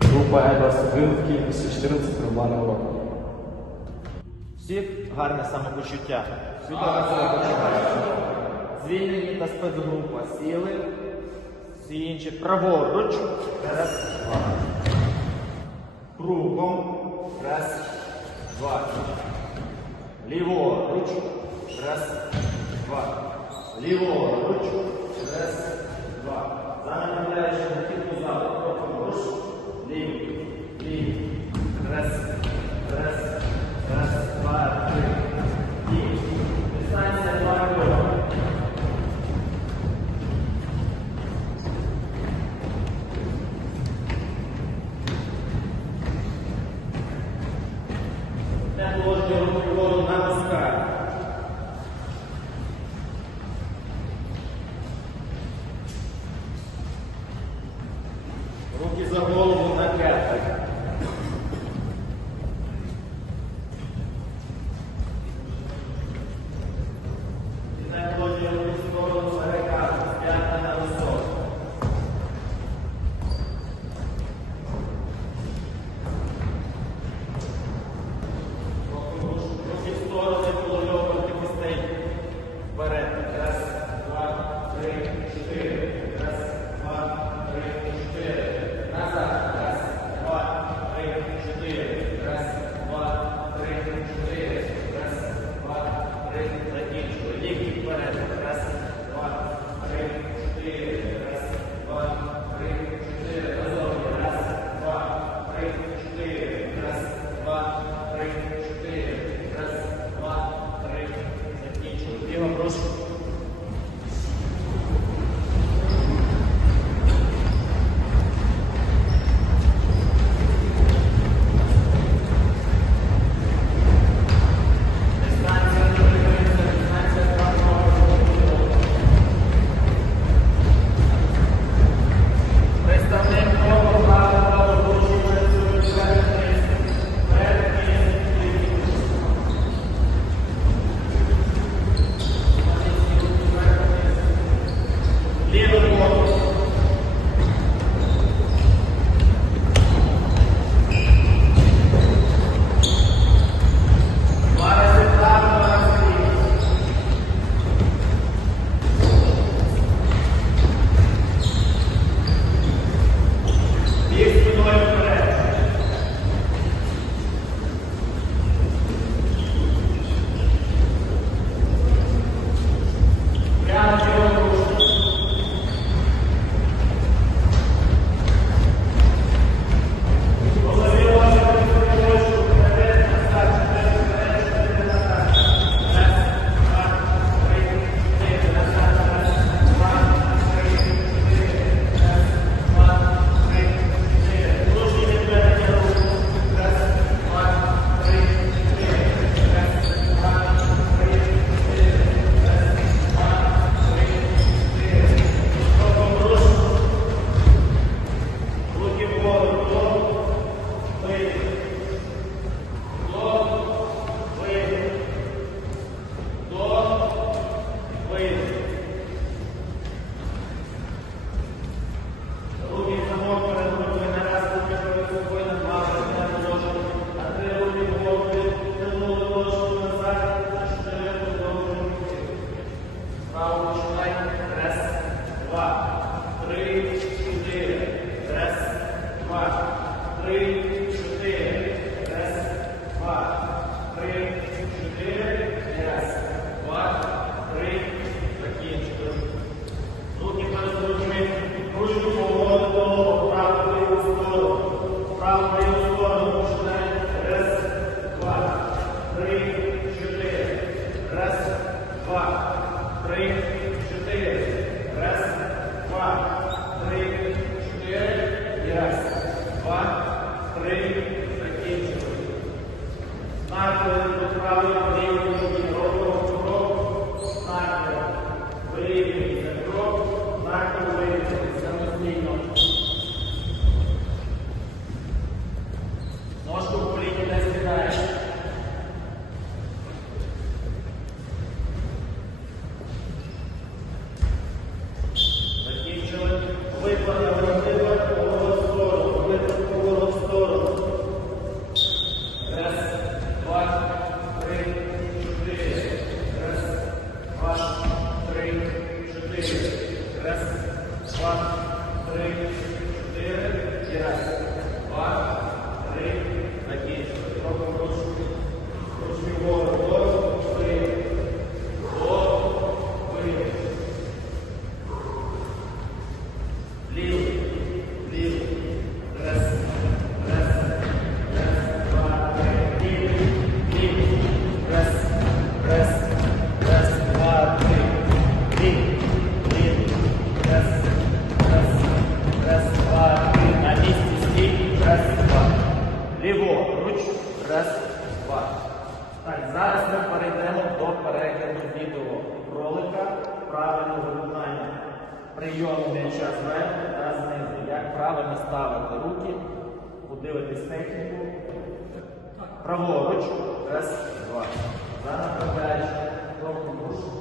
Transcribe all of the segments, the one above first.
Група Едвард Вилки, 214 Рубана року. Всіх гарне самопочуття. Всюди гарне самопочуття. Звільнені та спецгрупа сіли. Всі інші праворуч. Раз, два. Кругом. Раз, два. Ліворуч. Раз, два. лівого ручку через два. Занамовляєш на тільки ззаду, потім руш, лівий, лівий, раз, раз, раз, два, todos los Ліворуч. Раз, два. Так, зараз ми перейдемо до перегляду відео ролика правильного виконання. Прийом м'яча зверху та знизу. Як правильно ставити руки, подивитись техніку. Праворуч. Раз, два. Занаправляєш руку душу.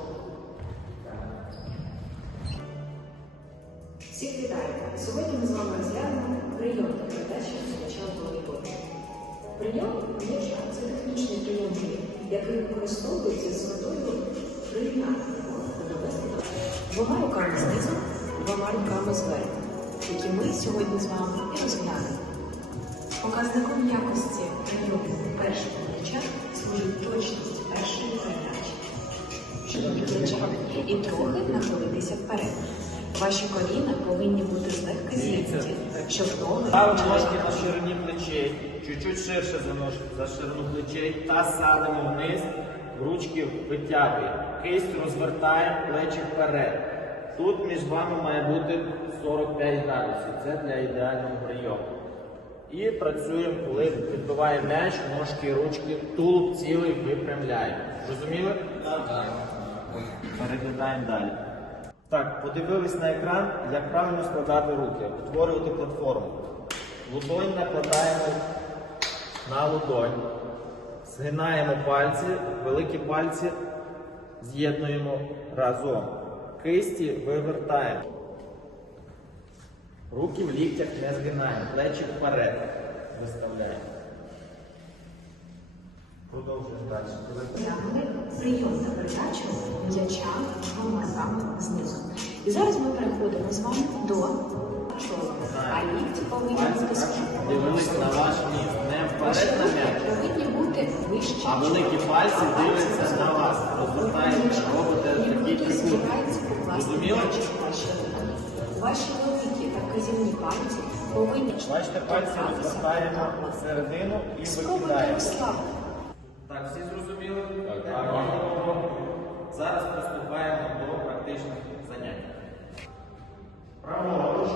Всіх вітаю! Сьогодні ми з вами розглянемо прийом та передачі з початку волейболу волейболі. Прийом м'яча це технічний прийом який використовується з метою довести двома руками знизу, двома руками зверху, які ми сьогодні з вами і розглянемо. Показником якості прийому першого м'яча служить точність першої передачі щоб м'яча і трохи нахилитися вперед. Ваші коліна повинні бути злегка зігнуті, щоб ноги ножки на ширині плечей, чуть-чуть ширше за, нож, за ширину плечей та садимо вниз, ручки витягуємо. Кисть розвертаємо, плечі вперед. Тут між вами має бути 45 градусів. Це для ідеального прийому. І працюємо, коли відбиває м'яч, ножки, ручки, тулуб цілий випрямляємо. Зрозуміли? Так. Переглядаємо далі. Так, подивились на екран, як правильно складати руки, утворювати платформу. Лудонь накладаємо на лудонь. Згинаємо пальці, великі пальці з'єднуємо разом. Кисті вивертаємо. Руки в ліктях не згинаємо, плечі вперед виставляємо. Продовжуємо далі. Прийом та передачу м'яча руками знизу. І зараз ми переходимо з вами до чола. А лікті повинні бути. Дивились на ваш ніс, не вперед на м'яч. повинні бути вище. А великі пальці дивляться на вас, розвертаєте, робите такий Руки трикут. Зрозуміло? ваші великі та вказівні пальці повинні Бачите, пальці розвертаємо всередину і Спробуйте викидаємо. розслабити. Так, всі зрозуміли? Так. Так. Зараз приступаємо до практичних занять. Право.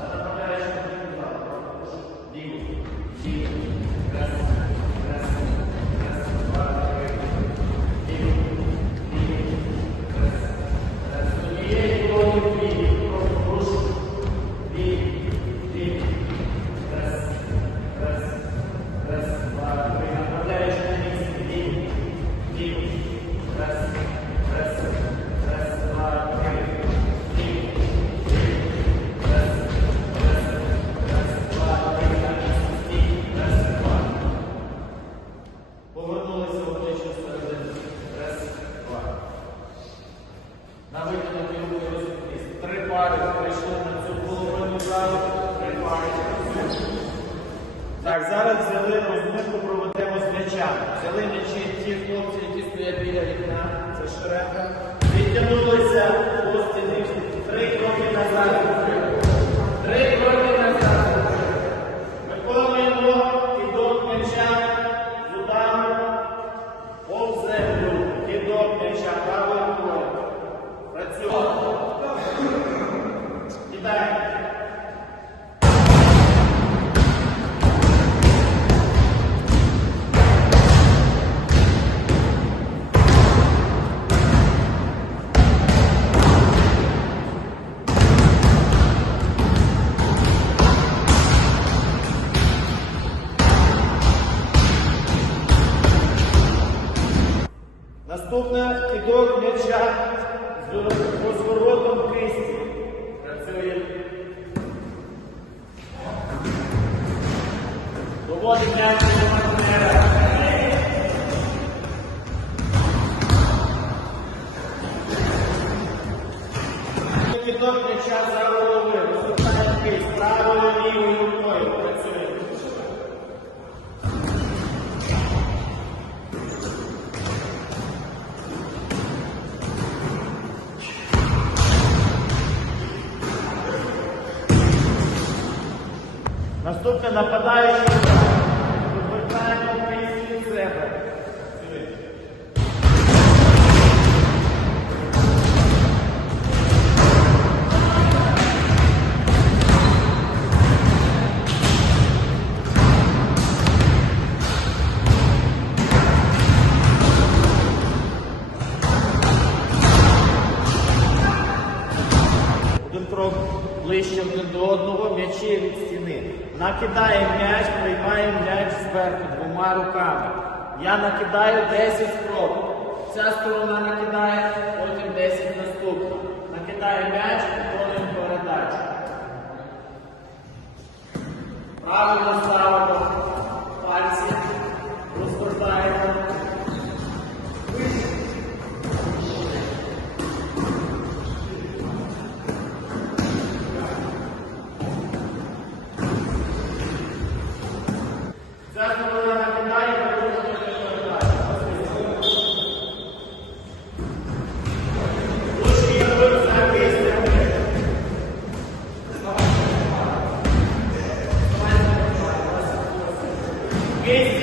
Та направляєш на ліву ліву, раз, Наступне нападаючий. Вертаємо українські себе. Один крок ближче один до одного м'ячі від Накидає м'яч, приймає м'яч зверху двома руками. Я накидаю 10 кроків. Ця сторона накидає, потім 10 наступно. Накидає м'яч, виконуємо передачу. Правильно ставимо. Amém.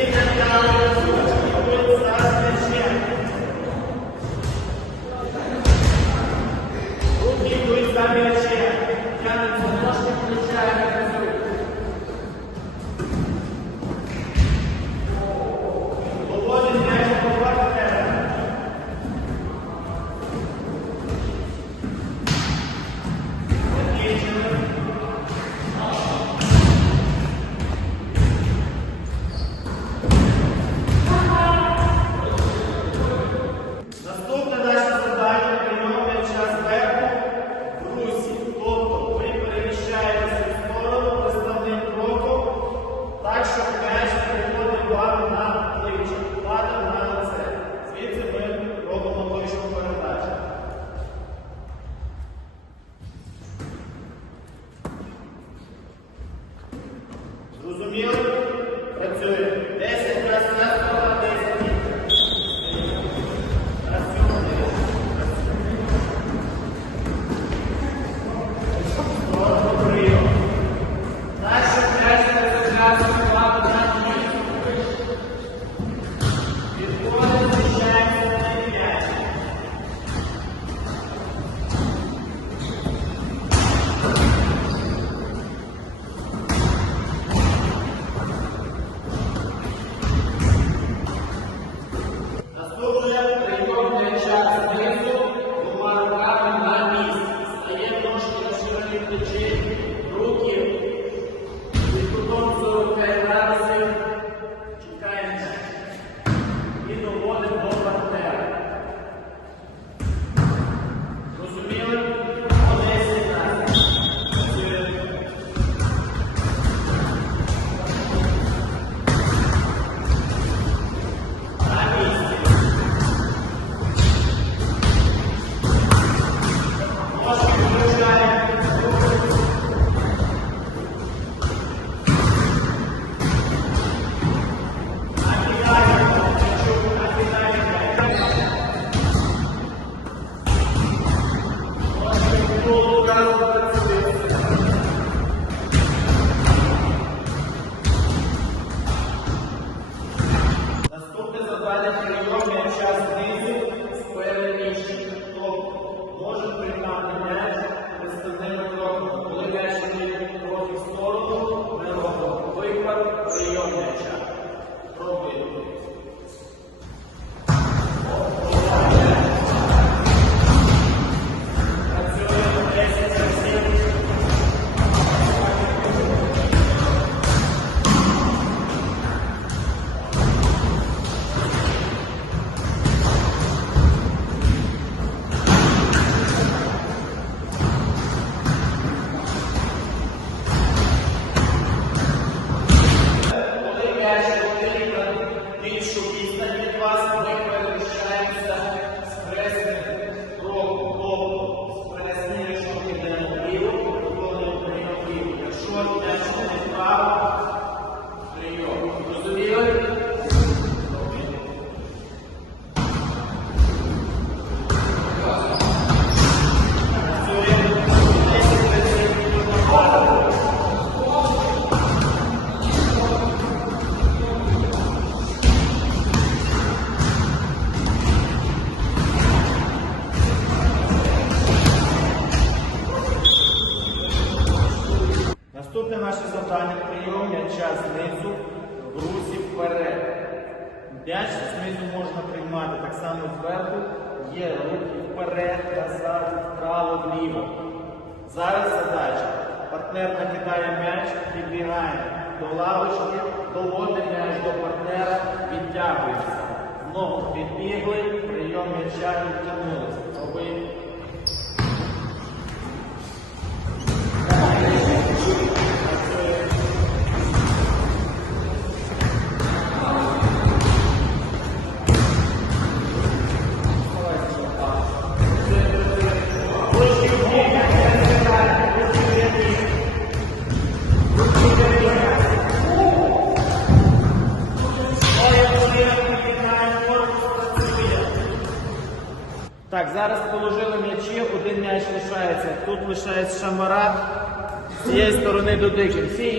Сторони Дудикін. Всі інші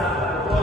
Santa.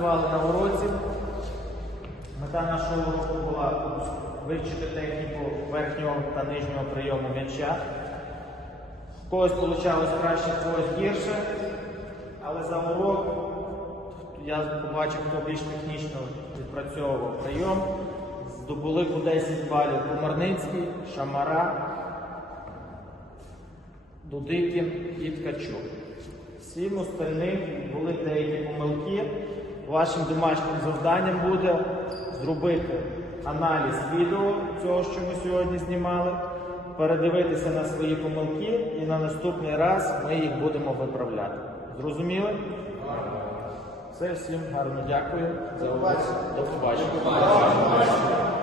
Всі попрацювали на уроці. Мета нашого уроку була вивчити техніку верхнього та нижнього прийому м'яча. В когось вийшло краще, в когось гірше. Але за урок я побачив, хто більш технічно відпрацьовував прийом. Здобули по 10 балів Комарницький, Шамара, Дудикін і Ткачук. Всім остальним були деякі помилки. Вашим домашнім завданням буде зробити аналіз відео цього, що ми сьогодні знімали, передивитися на свої помилки і на наступний раз ми їх будемо виправляти. Зрозуміли? Все, всім гарно дякую за увагу. До побачення.